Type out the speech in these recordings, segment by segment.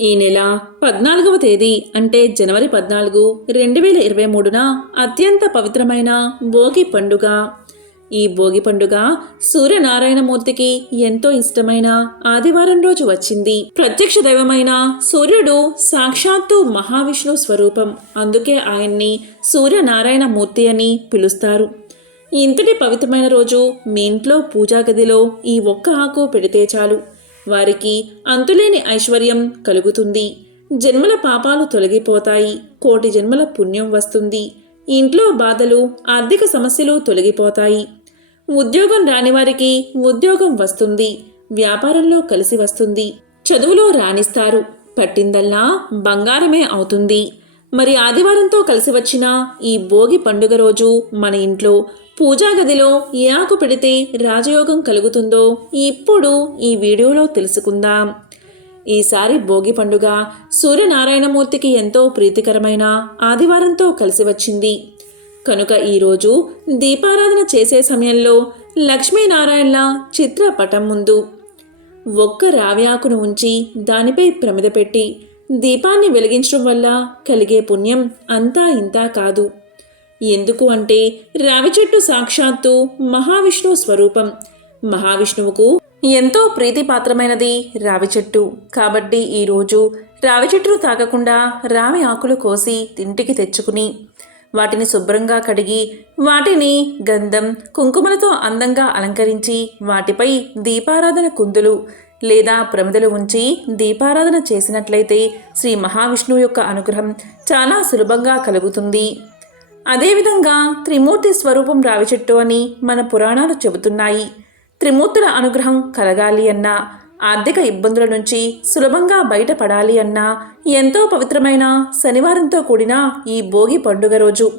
ఈ నెల పద్నాలుగవ తేదీ అంటే జనవరి పద్నాలుగు రెండు వేల ఇరవై మూడున అత్యంత పవిత్రమైన భోగి పండుగ. ఈ భోగి పండుగ సూర్యనారాయణమూర్తికి ఎంతో ఇష్టమైన ఆదివారం రోజు వచ్చింది. ప్రత్యక్ష దైవమైన సూర్యుడు సాక్షాత్తు మహావిష్ణు స్వరూపం. అందుకే ఆయన్ని సూర్యనారాయణ మూర్తి అని పిలుస్తారు. ఇంతటి పవిత్రమైన రోజు మీ ఇంట్లో పూజా గదిలో ఈ ఒక్క ఆకు పెడితే చాలు. వారికి అంతులేని ఐశ్వర్యం కలుగుతుంది. జన్మల పాపాలు తొలగిపోతాయి. కోటి జన్మల పుణ్యం వస్తుంది. ఇంట్లో బాధలు ఆర్థిక సమస్యలు తొలగిపోతాయి. ఉద్యోగం రానివారికి ఉద్యోగం వస్తుంది. వ్యాపారంలో కలిసి వస్తుంది. చదువులో రాణిస్తారు. పట్టిందల్లా బంగారమే అవుతుంది. మరి ఆదివారంతో కలిసి వచ్చిన ఈ భోగి పండుగ రోజు మన ఇంట్లో పూజా గదిలో ఏ ఆకు పెడితే రాజయోగం కలుగుతుందో ఇప్పుడు ఈ వీడియోలో తెలుసుకుందాం. ఈసారి భోగి పండుగ సూర్యనారాయణమూర్తికి ఎంతో ప్రీతికరమైన ఆదివారంతో కలిసి వచ్చింది. కనుక ఈరోజు దీపారాధన చేసే సమయంలో లక్ష్మీనారాయణల చిత్రపటం ముందు ఒక్క రావి ఆకును ఉంచి దానిపై ప్రమిద పెట్టి దీపాన్ని వెలిగించడం వల్ల కలిగే పుణ్యం అంతా ఇంతా కాదు. ఎందుకు అంటే రావి చెట్టు సాక్షాత్తు మహావిష్ణు స్వరూపం. మహావిష్ణువుకు ఎంతో ప్రీతిపాత్రమైనది రావి చెట్టు. కాబట్టి ఈరోజు రావి చెట్టును తాకకుండా రావి ఆకులు కోసి ఇంటికి తెచ్చుకుని వాటిని శుభ్రంగా కడిగి వాటిని గంధం కుంకుమలతో అందంగా అలంకరించి వాటిపై దీపారాధన కుందులు లేదా ప్రమిదలు ఉంచి దీపారాధన చేసినట్లయితే శ్రీ మహావిష్ణువు యొక్క అనుగ్రహం చాలా సులభంగా కలుగుతుంది. అదేవిధంగా త్రిమూర్తి స్వరూపం రావి చెట్టు అని మన పురాణాలు చెబుతున్నాయి. త్రిమూర్తుల అనుగ్రహం కలగాలి అన్నా ఆర్థిక ఇబ్బందుల నుంచి సులభంగా బయటపడాలి అన్నా ఎంతో పవిత్రమైన శనివారంతో కూడిన ఈ భోగి పండుగ రోజు.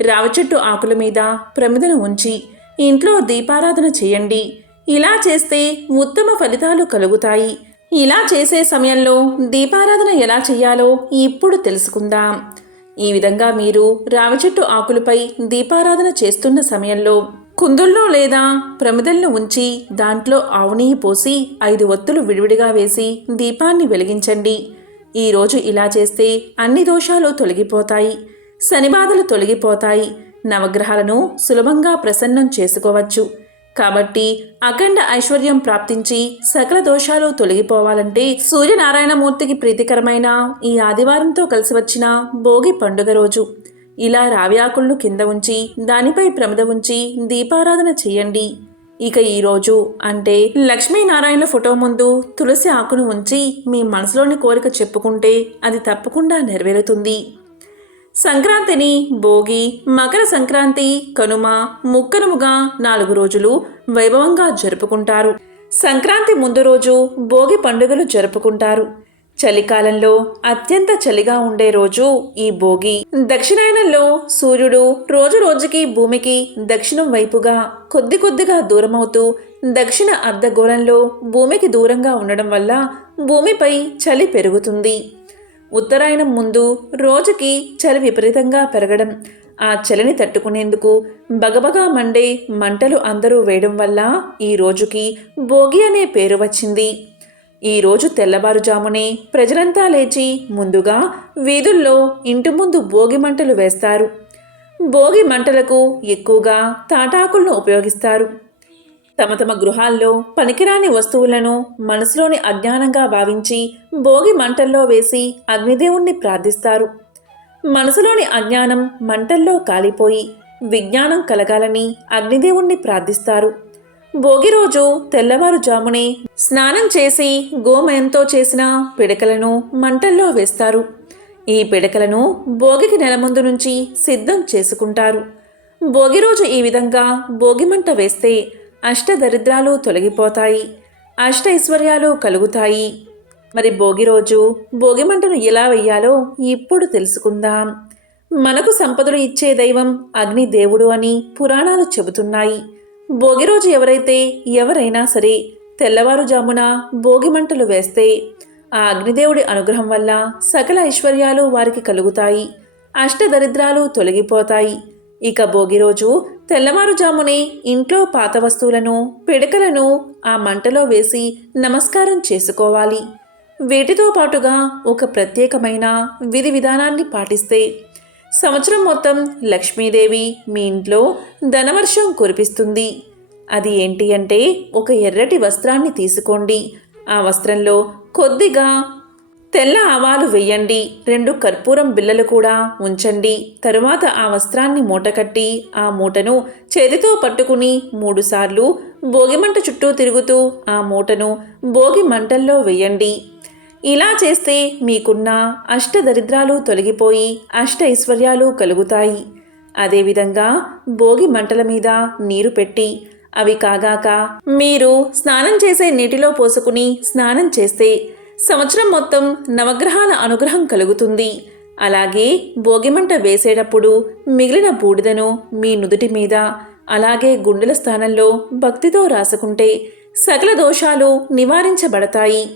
రావి చెట్టు ఆకుల మీద ప్రమిదను ఉంచి ఇంట్లో దీపారాధన చేయండి. ఇలా చేస్తే ఉత్తమ ఫలితాలు కలుగుతాయి. ఇలా చేసే సమయంలో దీపారాధన ఎలా చేయాలో ఇప్పుడు తెలుసుకుందాం. ఈ విధంగా మీరు రావి చెట్టు ఆకులపై దీపారాధన చేస్తున్న సమయంలో కుందుల్లో లేదా ప్రమిదలను ఉంచి దాంట్లో ఆవు నెయ్యి పోసి ఐదు ఒత్తులు విడివిడిగా వేసి దీపాన్ని వెలిగించండి. ఈరోజు ఇలా చేస్తే అన్ని దోషాలు తొలగిపోతాయి శనిబాధలు తొలగిపోతాయి. నవగ్రహాలను సులభంగా ప్రసన్నం చేసుకోవచ్చు. కాబట్టి అఖండ ఐశ్వర్యం ప్రాప్తించి సకల దోషాలు తొలగిపోవాలంటే సూర్యనారాయణమూర్తికి ప్రీతికరమైన ఈ ఆదివారంతో కలిసి వచ్చిన భోగి పండుగ రోజు. ఇలా రావి ఆకులను కింద ఉంచి దానిపై ప్రమిద ఉంచి దీపారాధన చేయండి. ఇక ఈరోజు అంటే లక్ష్మీనారాయణ ఫోటో ముందు తులసి ఆకును ఉంచి మీ మనసులోని కోరిక చెప్పుకుంటే అది తప్పకుండా నెరవేరుతుంది. సంక్రాంతిని భోగి మకర సంక్రాంతి కనుమ ముక్కనుముగా నాలుగు రోజులు వైభవంగా జరుపుకుంటారు. సంక్రాంతి ముందు రోజు భోగి పండుగలు జరుపుకుంటారు. చలికాలంలో అత్యంత చలిగా ఉండే రోజు ఈ భోగి. దక్షిణాయనంలో సూర్యుడు రోజు రోజుకి భూమికి దక్షిణం వైపుగా కొద్ది కొద్దిగా దూరమవుతూ దక్షిణ అర్ధగోళంలో భూమికి దూరంగా ఉండడం వల్ల భూమిపై చలి పెరుగుతుంది. ఉత్తరాయణం ముందు రోజుకి చలి విపరీతంగా పెరగడం. ఆ చలిని తట్టుకునేందుకు బగబగా మండే మంటలు అందరూ వేయడం వల్ల ఈ రోజుకి భోగి అనే పేరు వచ్చింది. ఈ రోజు తెల్లవారుజామునే ప్రజలంతా లేచి ముందుగా వీధుల్లో ఇంటి ముందు భోగి మంటలు వేస్తారు. భోగి మంటలకు ఎక్కువగా తాటాకులను ఉపయోగిస్తారు. తమ తమ గృహాల్లో పనికిరాని వస్తువులను మనసులోని అజ్ఞానంగా భావించి భోగి మంటల్లో వేసి అగ్నిదేవుణ్ణి ప్రార్థిస్తారు. మనసులోని అజ్ఞానం మంటల్లో కాలిపోయి విజ్ఞానం కలగాలని అగ్నిదేవుణ్ణి ప్రార్థిస్తారు. భోగి రోజు తెల్లవారుజామునే స్నానం చేసి గోమయంతో చేసిన పిడకలను మంటల్లో వేస్తారు. ఈ పిడకలను భోగికి నెల ముందు నుంచి సిద్ధం చేసుకుంటారు. భోగి రోజు ఈ విధంగా భోగిమంట వేస్తే అష్టదరిద్రాలు తొలగిపోతాయి అష్ట ఐశ్వర్యాలు కలుగుతాయి. మరి భోగి రోజు భోగి మంటను ఎలా వెయ్యాలో ఇప్పుడు తెలుసుకుందాం. మనకు సంపదలు ఇచ్చే దైవం అగ్ని దేవుడు అని పురాణాలు చెబుతున్నాయి. భోగి రోజు ఎవరైతే ఎవరైనా సరే తెల్లవారుజామున భోగి మంటలు వేస్తే ఆ అగ్నిదేవుడి అనుగ్రహం వల్ల సకల ఐశ్వర్యాలు వారికి కలుగుతాయి. అష్టదరిద్రాలు తొలగిపోతాయి. ఇక భోగి రోజు తెల్లవారుజామునే ఇంట్లో పాత వస్తువులను పిడకలను ఆ మంటలో వేసి నమస్కారం చేసుకోవాలి. వీటితో పాటుగా ఒక ప్రత్యేకమైన విధి విధానాన్ని పాటిస్తే సంవత్సరం మొత్తం లక్ష్మీదేవి మీ ఇంట్లో ధనవర్షం కురిపిస్తుంది. అది ఏంటి అంటే ఒక ఎర్రటి వస్త్రాన్ని తీసుకోండి. ఆ వస్త్రంలో కొద్దిగా తెల్ల ఆవాలు వేయండి. రెండు కర్పూరం బిళ్ళలు కూడా ఉంచండి. తరువాత ఆ వస్త్రాన్ని మూటకట్టి ఆ మూటను చేతితో పట్టుకుని మూడుసార్లు భోగిమంట చుట్టూ తిరుగుతూ ఆ మూటను భోగి మంటల్లో వేయండి. ఇలా చేస్తే మీకున్న అష్టదరిద్రాలు తొలగిపోయి అష్ట ఐశ్వర్యాలు కలుగుతాయి. అదేవిధంగా భోగి మంటల మీద నీరు పెట్టి అవి కాగాక మీరు స్నానం చేసే నీటిలో పోసుకుని స్నానం చేస్తే సంవత్సరం మొత్తం నవగ్రహాల అనుగ్రహం కలుగుతుంది. అలాగే భోగిమంట వేసేటప్పుడు మిగిలిన బూడిదను మీ నుదుటి మీద అలాగే గుండెల స్థానంలో భక్తితో రాసుకుంటే సకల దోషాలు నివారించబడతాయి.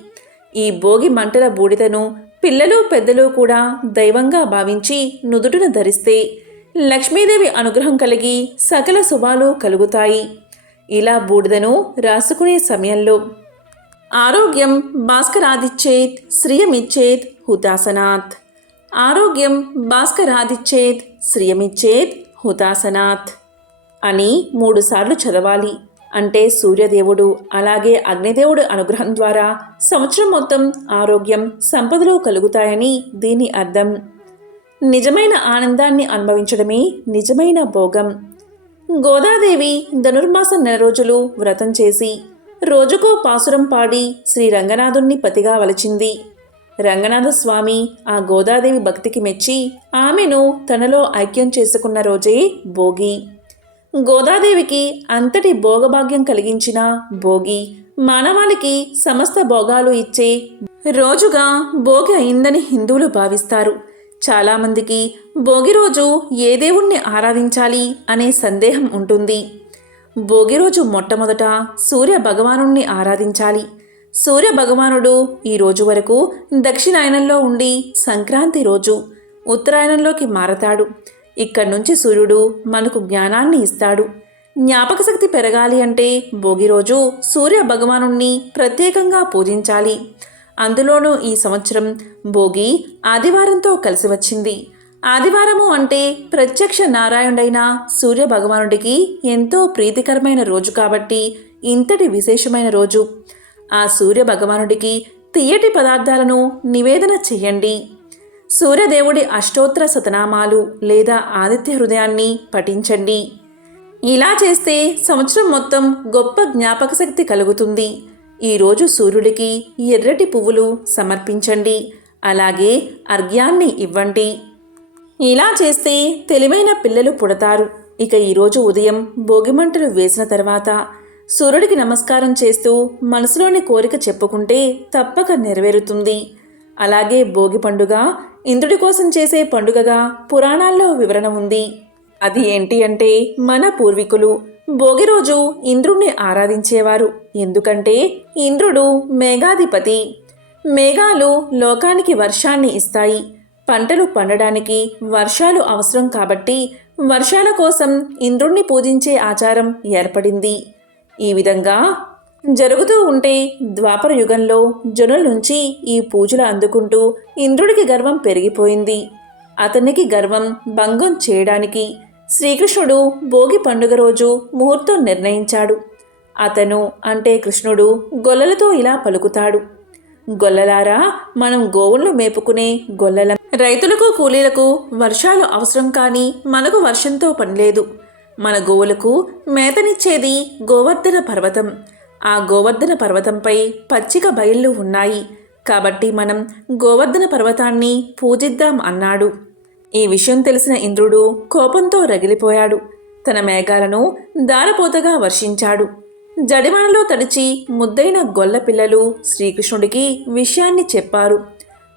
ఈ భోగి మంటల బూడిదను పిల్లలు పెద్దలు కూడా దైవంగా భావించి నుదుటిన ధరిస్తే లక్ష్మీదేవి అనుగ్రహం కలిగి సకల శుభాలు కలుగుతాయి. ఇలా బూడిదను రాసుకునే సమయంలో ఆరోగ్యం భాస్కరాదిచ్చేత్ శ్రియమిచ్చేత్ హుతాసనాత్ ఆరోగ్యం భాస్కరాదిచ్చేత్ శ్రియమిచ్చేత్ హుతాసనాత్ అని మూడుసార్లు చదవాలి. అంటే సూర్యదేవుడు అలాగే అగ్నిదేవుడు అనుగ్రహం ద్వారా సంవత్సరం మొత్తం ఆరోగ్యం సంపదలు కలుగుతాయని దీని అర్థం. నిజమైన ఆనందాన్ని అనుభవించడమే నిజమైన భోగం. గోదాదేవి ధనుర్మాసం నెల రోజులు వ్రతం చేసి రోజుకో పాసురం పాడి శ్రీ రంగనాథుణ్ణి పతిగా వలచింది. రంగనాథస్వామి ఆ గోదాదేవి భక్తికి మెచ్చి ఆమెను తనలో ఐక్యం చేసుకున్న రోజే భోగి. గోదాదేవికి అంతటి భోగభాగ్యం కలిగించిన భోగి మానవాళికి సమస్త భోగాలు ఇచ్చే రోజుగా భోగి అయిందని హిందువులు భావిస్తారు. చాలామందికి భోగి రోజు ఏ దేవుణ్ణి ఆరాధించాలి అనే సందేహం ఉంటుంది. భోగి రోజు మొట్టమొదట సూర్య భగవానుణ్ణి ఆరాధించాలి. సూర్య భగవానుడు ఈ రోజు వరకు దక్షిణాయనంలో ఉండి సంక్రాంతి రోజు ఉత్తరాయణంలోకి మారతాడు. ఇక్కడి నుంచి సూర్యుడు మనకు జ్ఞానాన్ని ఇస్తాడు. జ్ఞాపక శక్తి పెరగాలి అంటే భోగి రోజు సూర్య భగవానుణ్ణి ప్రత్యేకంగా పూజించాలి. అందులోనూ ఈ సంవత్సరం భోగి ఆదివారంతో కలిసి వచ్చింది. ఆదివారము అంటే ప్రత్యక్ష నారాయణుడైన సూర్య భగవానుడికి ఎంతో ప్రీతికరమైన రోజు కాబట్టి ఇంతటి విశేషమైన రోజు. ఆ సూర్య భగవానుడికి తీయటి పదార్థాలను నివేదన చెయ్యండి సూర్యదేవుడి అష్టోత్తర శతనామాలు లేదా ఆదిత్య హృదయాన్ని పఠించండి. ఇలా చేస్తే సంవత్సరం మొత్తం గొప్ప జ్ఞాపక శక్తి కలుగుతుంది. ఈరోజు సూర్యుడికి ఎర్రటి పువ్వులు సమర్పించండి. అలాగే అర్ఘ్యాన్ని ఇవ్వండి. ఇలా చేస్తే తెలివైన పిల్లలు పుడతారు. ఇక ఈరోజు ఉదయం భోగిమంటలు వేసిన తర్వాత సూర్యుడికి నమస్కారం చేస్తూ మనసులోని కోరిక చెప్పుకుంటే తప్పక నెరవేరుతుంది. అలాగే భోగి పండుగ ఇంద్రుడి కోసం చేసే పండుగగా పురాణాల్లో వివరణ ఉంది. అది ఏంటి అంటే మన పూర్వీకులు భోగి రోజు ఇంద్రుణ్ణి ఆరాధించేవారు. ఎందుకంటే ఇంద్రుడు మేఘాధిపతి. మేఘాలు లోకానికి వర్షాన్ని ఇస్తాయి. పంటలు పండడానికి వర్షాలు అవసరం కాబట్టి వర్షాల కోసం ఇంద్రుణ్ణి పూజించే ఆచారం ఏర్పడింది. ఈ విధంగా జరుగుతూ ఉంటే ద్వాపర యుగంలో జనుల నుంచి ఈ పూజలు అందుకుంటూ ఇంద్రుడికి గర్వం పెరిగిపోయింది. అతనికి గర్వం భంగం చేయడానికి శ్రీకృష్ణుడు భోగి పండుగ రోజు ముహూర్తం నిర్ణయించాడు. అతను అంటే కృష్ణుడు గొల్లలతో ఇలా పలుకుతాడు. గొల్లలారా మనం గోవులను మేపుకునే గొల్లల రైతులకు కూలీలకు వర్షాలు అవసరం కానీ మనకు వర్షంతో పనిలేదు మన గోవులకు మేతనిచ్చేది గోవర్ధన పర్వతం. ఆ గోవర్ధన పర్వతంపై పచ్చిక బయళ్ళు ఉన్నాయి. కాబట్టి మనం గోవర్ధన పర్వతాన్ని పూజిద్దాం అన్నాడు. ఈ విషయం తెలిసిన ఇంద్రుడు కోపంతో రగిలిపోయాడు. తన మేఘాలను దారపోతగా వర్షించాడు. జడివానలో తడిచి ముద్దైన గొల్ల పిల్లలు శ్రీకృష్ణుడికి విషయాన్ని చెప్పారు.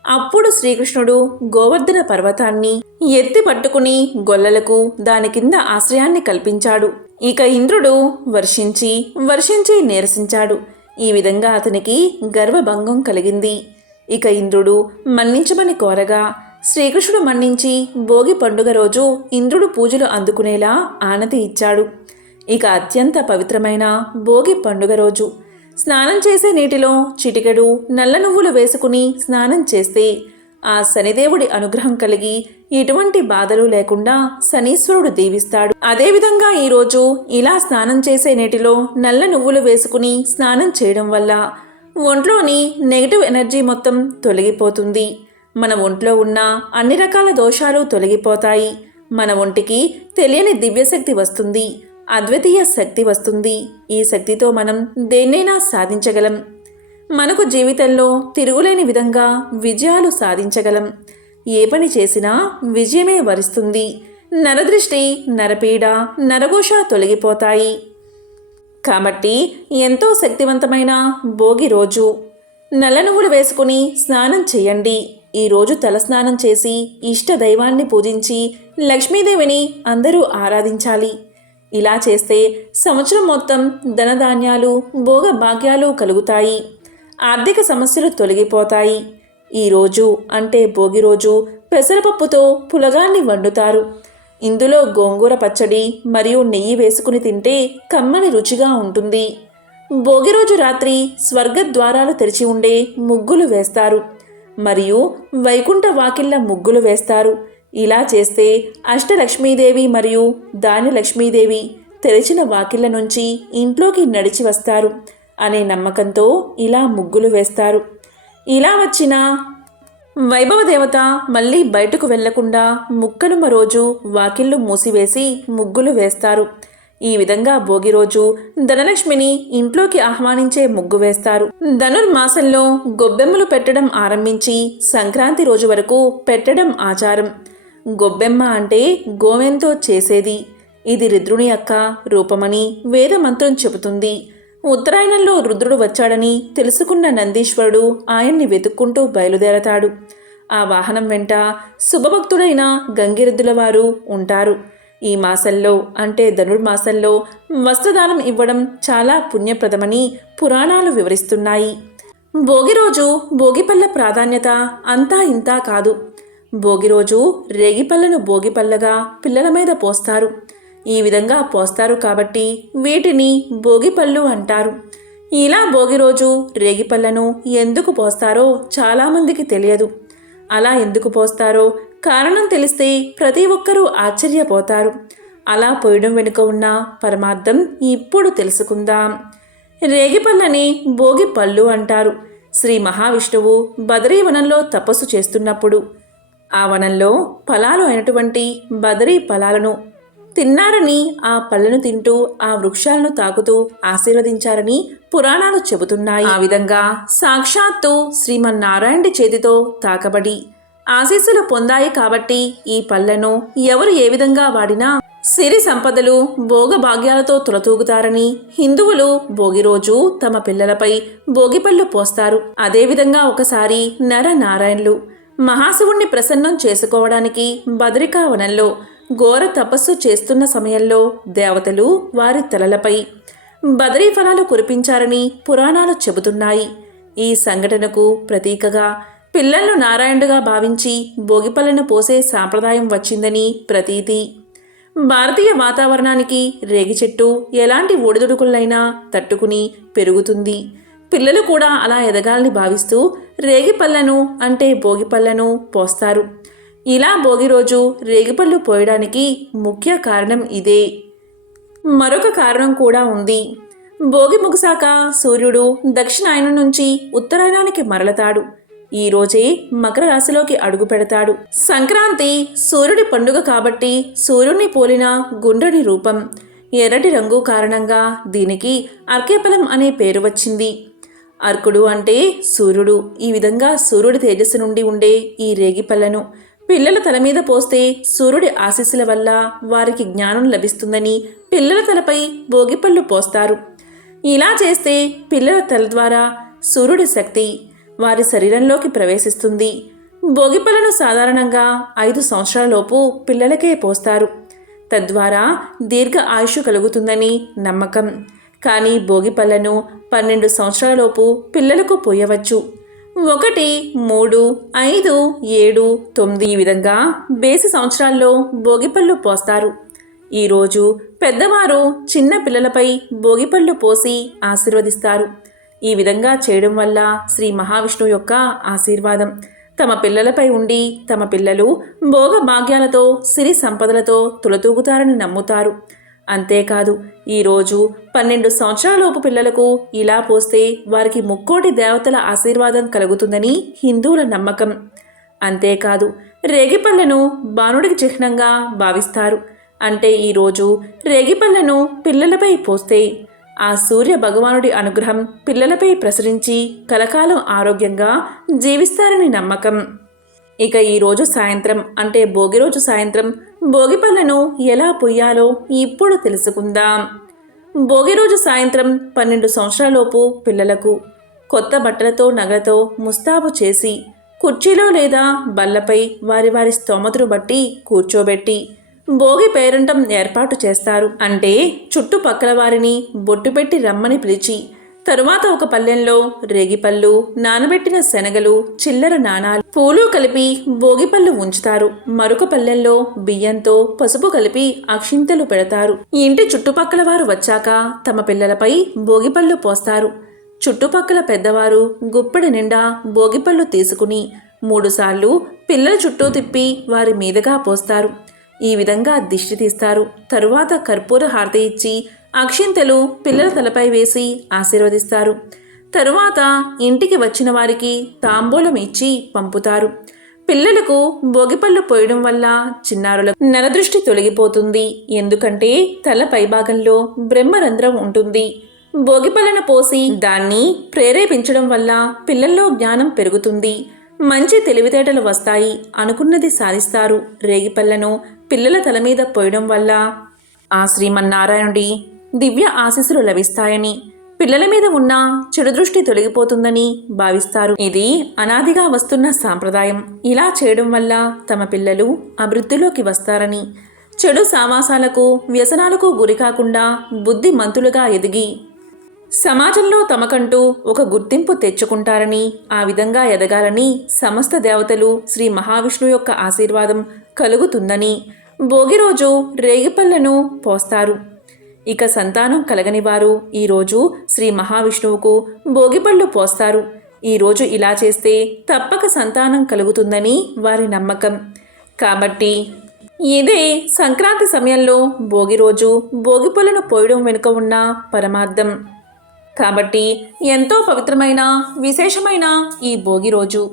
అప్పుడు శ్రీకృష్ణుడు గోవర్ధన పర్వతాన్ని ఎత్తి పట్టుకుని గొల్లలకు దాని కింద ఆశ్రయాన్ని కల్పించాడు. ఇక ఇంద్రుడు వర్షించి వర్షించి నీరసించాడు. ఈ విధంగా అతనికి గర్వభంగం కలిగింది. ఇక ఇంద్రుడు మన్నించమని కోరగా శ్రీకృష్ణుడు మన్నించి భోగి పండుగ రోజు ఇంద్రుడు పూజలు అందుకునేలా ఆనతి ఇచ్చాడు. ఇక అత్యంత పవిత్రమైన భోగి పండుగ రోజు. స్నానం చేసే నీటిలో చిటికెడు నల్ల నువ్వులు వేసుకుని స్నానం చేస్తే ఆ శనిదేవుడి అనుగ్రహం కలిగి ఎటువంటి బాధలు లేకుండా శనీశ్వరుడు దీవిస్తాడు. అదేవిధంగా ఈరోజు ఇలా స్నానం చేసే నీటిలో నల్ల నువ్వులు వేసుకుని స్నానం చేయడం వల్ల ఒంట్లోని నెగిటివ్ ఎనర్జీ మొత్తం తొలగిపోతుంది. మన ఒంట్లో ఉన్న అన్ని రకాల దోషాలు తొలగిపోతాయి. మన ఒంటికి తెలియని దివ్యశక్తి వస్తుంది. అద్వితీయ శక్తి వస్తుంది. ఈ శక్తితో మనం దేన్నైనా సాధించగలం. మనకు జీవితంలో తిరుగులేని విధంగా విజయాలు సాధించగలం. ఏ పని చేసినా విజయమే వరిస్తుంది. నరదృష్టి నరపీడ నరఘోష తొలగిపోతాయి. కాబట్టి ఎంతో శక్తివంతమైన భోగి రోజు. నల్ల నువ్వులు వేసుకుని స్నానం చేయండి. ఈ రోజు తలస్నానం చేసి ఇష్ట దైవాన్ని పూజించి లక్ష్మీదేవిని అందరూ ఆరాధించాలి. ఇలా చేస్తే సంవత్సరం మొత్తం ధనధాన్యాలు భోగ భాగ్యాలు కలుగుతాయి. ఆర్థిక సమస్యలు తొలగిపోతాయి. ఈరోజు అంటే భోగి రోజు పెసరపప్పుతో పులగాన్ని వండుతారు. ఇందులో గోంగూర పచ్చడి మరియు నెయ్యి వేసుకుని తింటే కమ్మని రుచిగా ఉంటుంది. భోగి రోజు రాత్రి స్వర్గ ద్వారాలు తెరిచి ఉండే ముగ్గులు వేస్తారు. మరియు వైకుంఠ వాకిళ్ళ ముగ్గులు వేస్తారు. ఇలా చేస్తే అష్టలక్ష్మీదేవి మరియు దాని లక్ష్మీదేవి తెరిచిన వాకిళ్ళ నుంచి ఇంట్లోకి నడిచి వస్తారు అనే నమ్మకంతో ఇలా ముగ్గులు వేస్తారు. ఇలా వచ్చిన వైభవ దేవత మళ్ళీ బయటకు వెళ్ళకుండా ముక్కనుమ రోజు వాకిళ్ళు మూసివేసి ముగ్గులు వేస్తారు. ఈ విధంగా భోగి రోజు ధనలక్ష్మిని ఇంట్లోకి ఆహ్వానించే ముగ్గు వేస్తారు. ధనుర్మాసంలో గొబ్బెమ్మలు పెట్టడం ఆరంభించి సంక్రాంతి రోజు వరకు పెట్టడం ఆచారం. గొబ్బెమ్మ అంటే గోవెంతో చేసేది. ఇది రుద్రుని యొక్క రూపమని వేదమంత్రం చెబుతుంది. ఉత్తరాయణంలో రుద్రుడు వచ్చాడని తెలుసుకున్న నందీశ్వరుడు ఆయన్ని వెతుక్కుంటూ బయలుదేరతాడు. ఆ వాహనం వెంట శుభభక్తుడైన గంగిరెద్దుల వారు ఉంటారు. ఈ మాసంలో అంటే ధనుర్మాసంలో వస్త్రదానం ఇవ్వడం చాలా పుణ్యప్రదమని పురాణాలు వివరిస్తున్నాయి. భోగి రోజు భోగిపల్ల ప్రాధాన్యత అంతా ఇంతా కాదు. భోగి రోజు రేగిపళ్ళను భోగిపల్లగా పిల్లల మీద పోస్తారు. ఈ విధంగా పోస్తారు కాబట్టి వీటిని భోగిపళ్ళు అంటారు. ఇలా భోగి రోజు రేగిపళ్ళను ఎందుకు పోస్తారో చాలామందికి తెలియదు. అలా ఎందుకు పోస్తారో కారణం తెలిస్తే ప్రతి ఒక్కరూ ఆశ్చర్యపోతారు. అలా పోయడం వెనుక ఉన్న పరమార్థం ఇప్పుడు తెలుసుకుందాం. రేగిపళ్ళని భోగి పళ్ళు అంటారు. శ్రీ మహావిష్ణువు బదరీవనంలో తపస్సు చేస్తున్నప్పుడు ఆ వనంలో ఫలాలు అయినటువంటి బదరీ ఫలాలను తిన్నారని ఆ పళ్ళను తింటూ ఆ వృక్షాలను తాకుతూ ఆశీర్వదించారని పురాణాలు చెబుతున్నాయి. ఆ విధంగా సాక్షాత్తు శ్రీమన్నారాయణుడి చేతితో తాకబడి ఆశీస్సులు పొందాయి కాబట్టి ఈ పళ్ళను ఎవరు ఏ విధంగా వాడినా సిరి సంపదలు భోగభాగ్యాలతో తులతూగుతారని హిందువులు భోగి రోజు తమ పిల్లలపై భోగిపళ్ళు పోస్తారు. అదేవిధంగా ఒకసారి నర నారాయణులు మహాశివుణ్ణి ప్రసన్నం చేసుకోవడానికి బదరికావనంలో ఘోర తపస్సు చేస్తున్న సమయంలో దేవతలు వారి తలలపై బదరీ ఫలాలు కురిపించారని పురాణాలు చెబుతున్నాయి. ఈ సంఘటనకు ప్రతీకగా పిల్లలను నారాయణుడుగా భావించి భోగిపళ్ళను పోసే సాంప్రదాయం వచ్చిందని ప్రతీతి. భారతీయ వాతావరణానికి రేగి చెట్టు ఎలాంటి ఒడిదుడుకులైనా తట్టుకుని పెరుగుతుంది. పిల్లలు కూడా అలా ఎదగాలని భావిస్తూ రేగిపళ్ళను అంటే భోగిపళ్ళను పోస్తారు. ఇలా భోగి రోజు రేగిపళ్ళు పోయడానికి ముఖ్య కారణం ఇదే. మరొక కారణం కూడా ఉంది. భోగి ముగిసాక సూర్యుడు దక్షిణాయనం నుంచి ఉత్తరాయణానికి మరలతాడు. ఈ రోజే మకర రాశిలోకి అడుగు పెడతాడు. సంక్రాంతి సూర్యుడి పండుగ కాబట్టి సూర్యుడిని పోలిన గుండ్రని రూపం. ఎర్రటి రంగు కారణంగా దీనికి అర్కేపలం అనే పేరు వచ్చింది. అర్కుడు అంటే సూర్యుడు. ఈ విధంగా సూర్యుడి తేజస్సు నుండి ఉండే ఈ రేగిపళ్ళను పిల్లల తల మీద పోస్తే సూర్యుడి ఆశీస్సుల వల్ల వారికి జ్ఞానం లభిస్తుందని పిల్లల తలపై భోగిపళ్ళు పోస్తారు. ఇలా చేస్తే పిల్లల తల ద్వారా సూర్యుడి శక్తి వారి శరీరంలోకి ప్రవేశిస్తుంది. భోగిపళ్ళను సాధారణంగా ఐదు సంవత్సరాలలోపు పిల్లలకే పోస్తారు. తద్వారా దీర్ఘ ఆయుష్ కలుగుతుందని నమ్మకం. కానీ భోగిపళ్ళను పన్నెండు సంవత్సరాలలోపు పిల్లలకు పోయవచ్చు. ఒకటి మూడు ఐదు ఏడు తొమ్మిది ఈ విధంగా బేసి సంవత్సరాల్లో భోగిపళ్ళు పోస్తారు. ఈరోజు పెద్దవారు చిన్న పిల్లలపై భోగిపళ్ళు పోసి ఆశీర్వదిస్తారు. ఈ విధంగా చేయడం వల్ల శ్రీ మహావిష్ణువు యొక్క ఆశీర్వాదం. తమ పిల్లలపై ఉండి తమ పిల్లలు భోగ భాగ్యాలతో సిరి సంపదలతో తులతూగుతారని నమ్ముతారు. అంతేకాదు ఈరోజు పన్నెండు సంవత్సరాలలోపు పిల్లలకు ఇలా పోస్తే వారికి ముక్కోటి దేవతల ఆశీర్వాదం కలుగుతుందని హిందువుల నమ్మకం. అంతేకాదు రేగిపళ్ళను బాణుడికి చిహ్నంగా భావిస్తారు. అంటే ఈరోజు రేగిపళ్ళను పిల్లలపై పోస్తే ఆ సూర్య భగవానుడి అనుగ్రహం పిల్లలపై ప్రసరించి కలకాలం ఆరోగ్యంగా జీవిస్తారని నమ్మకం. ఇక ఈరోజు సాయంత్రం అంటే భోగి రోజు సాయంత్రం భోగి పళ్ళను ఎలా పొయ్యాలో ఇప్పుడు తెలుసుకుందాం. భోగి రోజు సాయంత్రం పన్నెండు సంవత్సరాలలోపు పిల్లలకు కొత్త బట్టలతో నగలతో ముస్తాబు చేసి కుర్చీలో లేదా బల్లపై వారి వారి స్తోమతను బట్టి కూర్చోబెట్టి భోగి పేరంటం ఏర్పాటు చేస్తారు. అంటే చుట్టుపక్కల వారిని బొట్టు పెట్టి రమ్మని పిలిచి తరువాత ఒక పల్లెంలో రేగిపళ్ళు నానబెట్టిన శనగలు చిల్లర నాణాలు పూలు కలిపి భోగిపళ్ళు ఉంచుతారు. మరొక పల్లెంలో బియ్యంతో పసుపు కలిపి అక్షింతలు పెడతారు. ఇంటి చుట్టుపక్కల వారు వచ్చాక తమ పిల్లలపై భోగిపళ్ళు పోస్తారు. చుట్టుపక్కల పెద్దవారు గుప్పెడి నిండా భోగిపళ్ళు తీసుకుని మూడుసార్లు పిల్లల చుట్టూ తిప్పి వారి మీదుగా పోస్తారు. ఈ విధంగా దిష్టి తీస్తారు. తరువాత కర్పూర హారతి ఇచ్చి అక్షింతలు పిల్లల తలపై వేసి ఆశీర్వదిస్తారు. తరువాత ఇంటికి వచ్చిన వారికి తాంబూలం ఇచ్చి పంపుతారు. పిల్లలకు భోగిపళ్ళు పోయడం వల్ల చిన్నారులకు నరదృష్టి తొలగిపోతుంది. ఎందుకంటే తల పైభాగంలో బ్రహ్మరంధ్రం ఉంటుంది. భోగిపళ్ళను పోసి దాన్ని ప్రేరేపించడం వల్ల పిల్లల్లో జ్ఞానం పెరుగుతుంది. మంచి తెలివితేటలు వస్తాయి అనుకున్నది సాధిస్తారు. రేగిపళ్ళను పిల్లల తల మీద పోయడం వల్ల. ఆ శ్రీమన్నారాయణుడి దివ్య ఆశీస్సులు లభిస్తాయని. పిల్లల మీద ఉన్న చెడు దృష్టి తొలగిపోతుందని భావిస్తారు. ఇది అనాదిగా వస్తున్న సాంప్రదాయం. ఇలా చేయడం వల్ల తమ పిల్లలు అభివృద్ధిలోకి వస్తారని. చెడు సావాసాలకు వ్యసనాలకు గురికాకుండా బుద్ధిమంతులుగా ఎదిగి సమాజంలో తమకంటూ ఒక గుర్తింపు తెచ్చుకుంటారని ఆ విధంగా ఎదగాలని సమస్త దేవతలు శ్రీ మహావిష్ణువు యొక్క ఆశీర్వాదం కలుగుతుందని భోగి రోజు రేగిపళ్ళను పోస్తారు. ఇక సంతానం కలగని వారు ఈరోజు శ్రీ మహావిష్ణువుకు భోగిపళ్ళు పోస్తారు. ఈరోజు ఇలా చేస్తే తప్పక సంతానం కలుగుతుందని వారి నమ్మకం. కాబట్టి ఇదే సంక్రాంతి సమయంలో భోగి రోజు భోగిపళ్ళను పోయడం వెనుక ఉన్న పరమార్థం. కాబట్టి ఎంతో పవిత్రమైన విశేషమైన ఈ భోగి రోజు.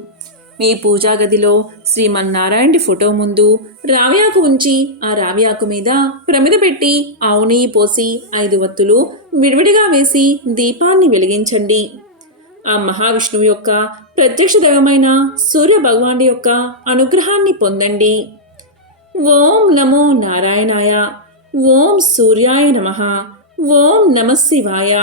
మీ పూజా గదిలో శ్రీమన్నారాయణుడి ఫోటో ముందు రావ్యాకు ఉంచి ఆ రావియాకు మీద ప్రమిద పెట్టి ఆవుని పోసి ఐదు వత్తులు విడివిడిగా వేసి దీపాన్ని వెలిగించండి. ఆ మహావిష్ణువు యొక్క ప్రత్యక్ష దైవమైన సూర్య భగవానుడి యొక్క అనుగ్రహాన్ని పొందండి. ఓం నమో నారాయణాయ. ఓం సూర్యాయ నమ. ఓం నమ శివాయ.